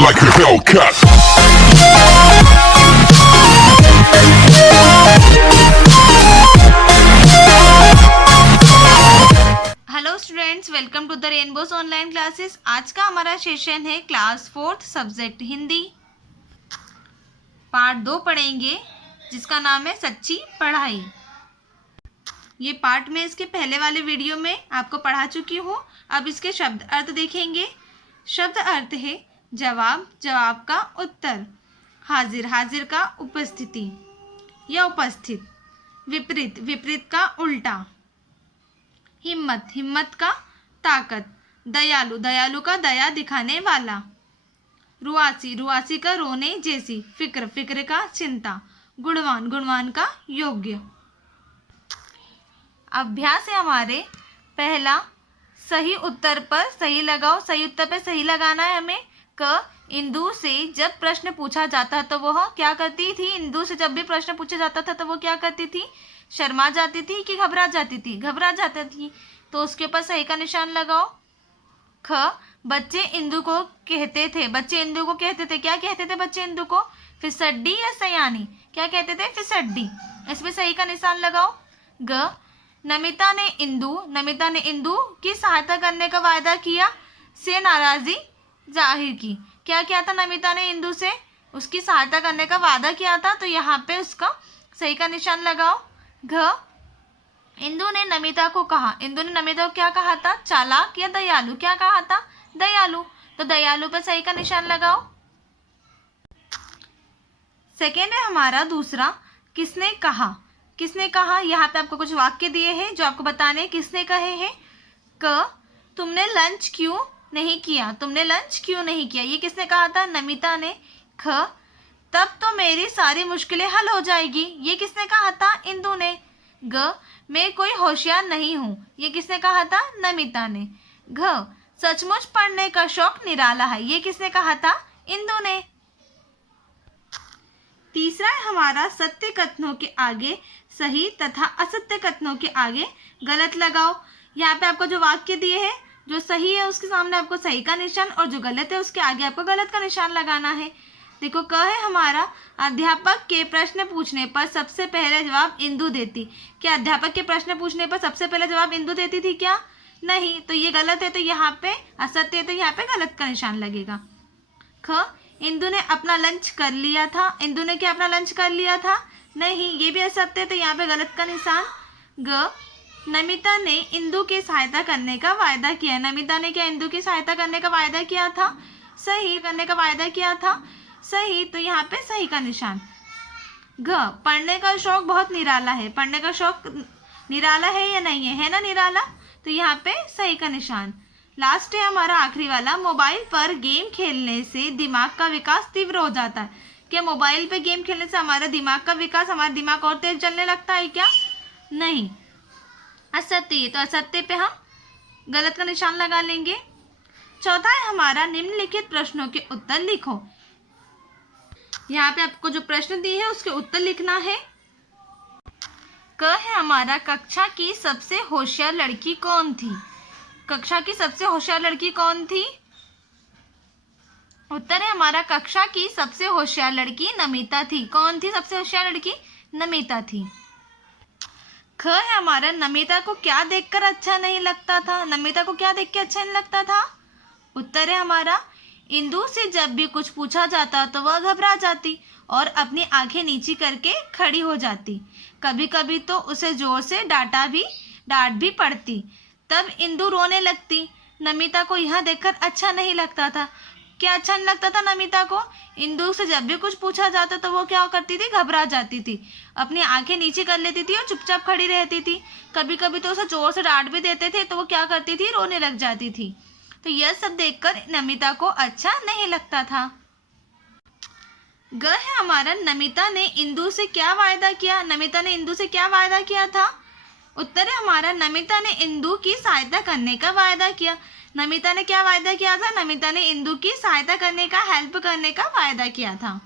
like a Hellcat. Hello students, welcome to the rainbows online classes. आज का हमारा session है class 4th subject Hindi, part 2 पढ़ेंगे जिसका नाम है सच्ची पढ़ाई। ये पार्ट में इसके पहले वाले वीडियो में आपको पढ़ा चुकी हूँ। अब इसके शब्द अर्थ देखेंगे। शब्द अर्थ है जवाब, जवाब का उत्तर, हाजिर, हाजिर का उपस्थिति या उपस्थित, विपरीत, विपरीत का उल्टा, हिम्मत, हिम्मत का ताकत, दयालु, दयालु का दया दिखाने वाला, रुआसी, रुआसी का रोने जैसी, फिक्र, फिक्र का चिंता, गुणवान, गुणवान का योग्य। अभ्यास है हमारे पहला, सही उत्तर पर सही लगाओ। सही उत्तर पर सही लगाना है हमें। क, इंदु से जब प्रश्न पूछा जाता तो वह क्या करती थी? इंदु से जब भी प्रश्न पूछा जाता था तो वो क्या करती थी? शर्मा जाती थी कि घबरा जाती थी? घबरा जाती थी। तो उसके ऊपर सही का निशान लगाओ। ख, बच्चे इंदु को कहते थे, बच्चे इंदु को कहते थे, क्या कहते थे बच्चे इंदु को? फिसड्डी या सयानी? क्या कहते थे? फिसड्डी। इसमें सही का निशान लगाओ। ग, नमिता ने इंदु की सहायता करने का वायदा किया, से नाराजगी जाहिर की। क्या किया था नमिता ने इंदु से? उसकी सहायता करने का वादा किया था, तो यहाँ पे उसका सही का निशान लगाओ। घ, इंदु ने नमिता को कहा, इंदु ने नमिता को क्या कहा था? चालाक या दयालु? क्या कहा था? दयालु। तो दयालु पे सही का निशान लगाओ। सेकेंड है हमारा दूसरा, किसने कहा? किसने कहा? यहाँ पे आपको कुछ वाक्य दिए हैं जो आपको बताने किसने कहे हैं। क, तुमने लंच क्यों नहीं किया? तुमने लंच क्यों नहीं किया? ये किसने कहा था? नमिता ने। ख, तब तो मेरी सारी मुश्किलें हल हो जाएगी। ये किसने कहा था? इंदु ने। ग, मैं कोई होशियार नहीं हूँ। ये किसने कहा था? नमिता ने। घ, सचमुच पढ़ने का शौक निराला है। ये किसने कहा था? इंदु ने। तीसरा है हमारा, सत्य कथनों के आगे सही तथा असत्य कथनों के आगे गलत लगाओ। यहाँ पे आपको जो वाक्य दिए हैं, जो सही है उसके सामने आपको सही का निशान और जो गलत है उसके आगे आपको गलत का निशान लगाना है। देखो, क है हमारा, अध्यापक के प्रश्न पूछने पर सबसे पहले जवाब इंदु देती। क्या अध्यापक के प्रश्न पूछने पर सबसे पहले जवाब इंदु देती थी क्या? नहीं। तो ये गलत है, तो यहाँ पे असत्य है, तो यहाँ पे गलत का निशान लगेगा। ख, इंदु ने अपना लंच कर लिया था। इंदु ने क्या अपना लंच कर लिया था? नहीं, ये भी असत्य है, तो यहाँ पे गलत का निशान। ग, नमिता ने इंदु की सहायता करने का वायदा किया। नमिता ने क्या इंदु की सहायता करने का वायदा किया था? सही, करने का वायदा किया था, सही, तो यहाँ पे सही का निशान। घ, पढ़ने का शौक बहुत निराला है। पढ़ने का शौक निराला है या नहीं है? है ना निराला, तो यहाँ पे सही का निशान। लास्ट है हमारा आखिरी वाला, मोबाइल पर गेम खेलने से दिमाग का विकास तीव्र हो जाता है। क्या मोबाइल पे गेम खेलने से हमारा दिमाग का विकास, हमारा दिमाग और तेज चलने लगता है क्या? नहीं, असत्य है, तो असत्य पे हम गलत का निशान लगा लेंगे। चौथा है हमारा, निम्नलिखित प्रश्नों के उत्तर लिखो। यहाँ पे आपको जो प्रश्न दिए हैं उसके उत्तर लिखना है। क है हमारा, कक्षा की सबसे होशियार लड़की कौन थी? कक्षा की सबसे होशियार लड़की कौन थी? उत्तर है हमारा, कक्षा की सबसे होशियार लड़की नमिता थी। कौन थी सबसे होशियार लड़की? नमिता थी। ख है हमारा, नमिता को क्या देखकर अच्छा नहीं लगता था? नमिता को क्या देख के अच्छा नहीं लगता था? उत्तर है हमारा, इंदु से जब भी कुछ पूछा जाता तो वह घबरा जाती और अपनी आंखें नीची करके खड़ी हो जाती। कभी कभी तो उसे जोर से डांट भी पड़ती, तब इंदु रोने लगती। नमिता को यह देखकर अच्छा नहीं लगता था। क्या अच्छा नहीं लगता था नमिता को? इंदु से जब भी कुछ पूछा जाता तो वो क्या करती थी? घबरा जाती थी, अपनी आंखें नीचे कर लेती थी और चुपचाप खड़ी रहती थी। कभी कभी तो उसे जोर से डांट भी देते थे तो वो क्या करती थी? रोने लग जाती थी। तो यह सब देखकर नमिता को अच्छा नहीं लगता था। ग है हमारा, नमिता ने इंदु से क्या वायदा किया? नमिता ने इंदु से क्या वायदा किया था? उत्तर है हमारा, नमिता ने इंदु की सहायता करने का वायदा किया। नमिता ने क्या वायदा किया था? नमिता ने इंदु की सहायता करने का, हेल्प करने का वायदा किया था।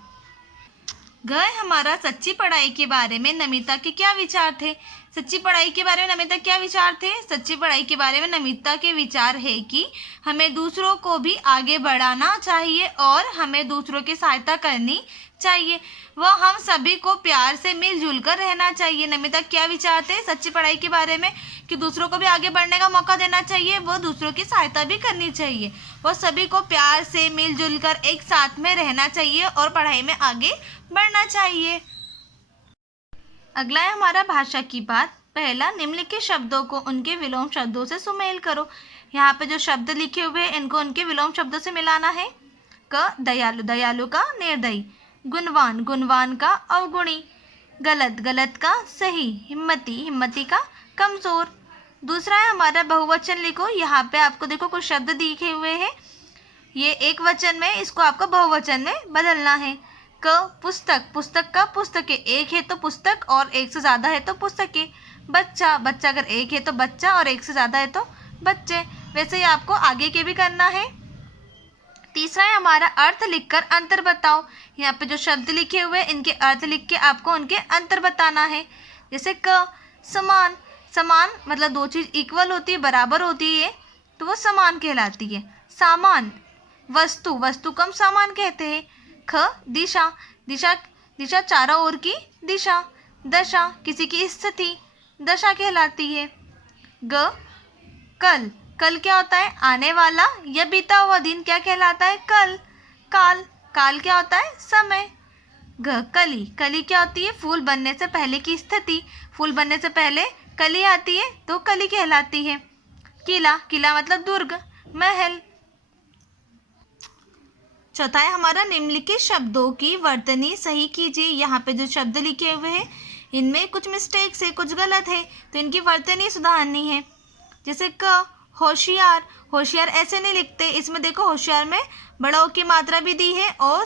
घ हमारा, सच्ची पढ़ाई के बारे में नमिता के क्या विचार थे? सच्ची पढ़ाई के बारे में नमिता क्या विचार थे? सच्ची पढ़ाई के बारे में नमिता के विचार है कि हमें दूसरों को भी आगे बढ़ाना चाहिए और हमें दूसरों की सहायता करनी चाहिए। वह हम सभी को प्यार से मिलजुल कर रहना चाहिए। नमिता क्या विचार थे सच्ची पढ़ाई के बारे में? कि दूसरों को भी आगे बढ़ने का मौका देना चाहिए, वो दूसरों की सहायता भी करनी चाहिए, वो सभी को प्यार से मिलजुल कर एक साथ में रहना चाहिए और पढ़ाई में आगे बढ़ना चाहिए। अगला है हमारा भाषा की बात। पहला, निम्नलिखित शब्दों को उनके विलोम शब्दों से सुमेल करो। यहाँ पे जो शब्द लिखे हुए हैं इनको उनके विलोम शब्दों से मिलाना है। क, दयालु, दयालु का निर्दयी। गुणवान, गुणवान का अवगुणी। गलत, गलत का सही। हिम्मती, हिम्मती का कमजोर। दूसरा है हमारा बहुवचन लिखो। यहाँ पे आपको देखो कुछ शब्द दिखे हुए हैं, ये एक वचन में, इसको आपको बहुवचन में बदलना है। क, पुस्तक, पुस्तक का पुस्तकें, एक है तो पुस्तक और एक से ज़्यादा है तो पुस्तकें। बच्चा, बच्चा अगर एक है तो बच्चा और एक से ज़्यादा है तो बच्चे। वैसे ही आपको आगे के भी करना है। तीसरा है हमारा अर्थ लिखकर अंतर बताओ। यहाँ पे जो शब्द लिखे हुए हैं इनके अर्थ लिख के आपको उनके अंतर बताना है। जैसे क, समान, समान मतलब दो चीज़ इक्वल होती है, बराबर होती है तो वो समान कहलाती है। सामान, वस्तु, वस्तु को हम सामान कहते हैं। ख, दिशा, दिशा, दिशा चारों ओर की दिशा। दशा, किसी की स्थिति, दशा कहलाती है। ग, कल, कल क्या होता है? आने वाला या बीता हुआ दिन क्या कहलाता है? कल। काल, काल क्या होता है? समय। घ, कली, कली क्या होती है? फूल बनने से पहले की स्थिति, फूल बनने से पहले कली आती है तो कली कहलाती है। किला, किला मतलब दुर्ग, महल। चौथा है हमारा निम्नलिखित शब्दों की वर्तनी सही कीजिए। यहाँ पे जो शब्द लिखे हुए हैं इनमें कुछ मिस्टेक्स है, कुछ गलत है, तो इनकी वर्तनी सुधारनी है। जैसे क, होशियार, होशियार ऐसे नहीं लिखते, इसमें देखो होशियार में बड़ा ओ की मात्रा भी दी है और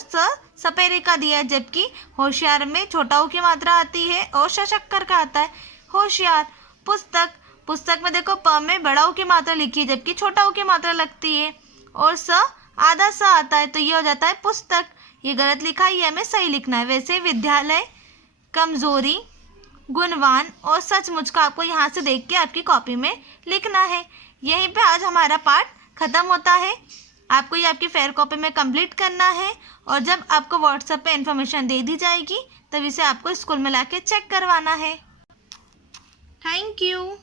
सपेरे का दिया है, जबकि होशियार में छोटा ओ की मात्रा आती है और शक्कर का आता है। होशियार। पुस्तक, पुस्तक में देखो प में बड़ा ओ की मात्रा लिखी है जबकि छोटा ओ की मात्रा लगती है और आधा सा आता है तो ये हो जाता है पुस्तक। ये गलत लिखा है, ये हमें सही लिखना है। वैसे विद्यालय, कमजोरी, गुणवान और सचमुच का आपको यहाँ से देख के आपकी कॉपी में लिखना है। यहीं पे आज हमारा पाठ खत्म होता है। आपको ये आपकी फेयर कॉपी में कंप्लीट करना है और जब आपको व्हाट्सएप पे इन्फॉर्मेशन दे दी जाएगी तब इसे आपको स्कूल में लाके चेक करवाना है। Thank you.